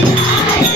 Hey! Uh -oh.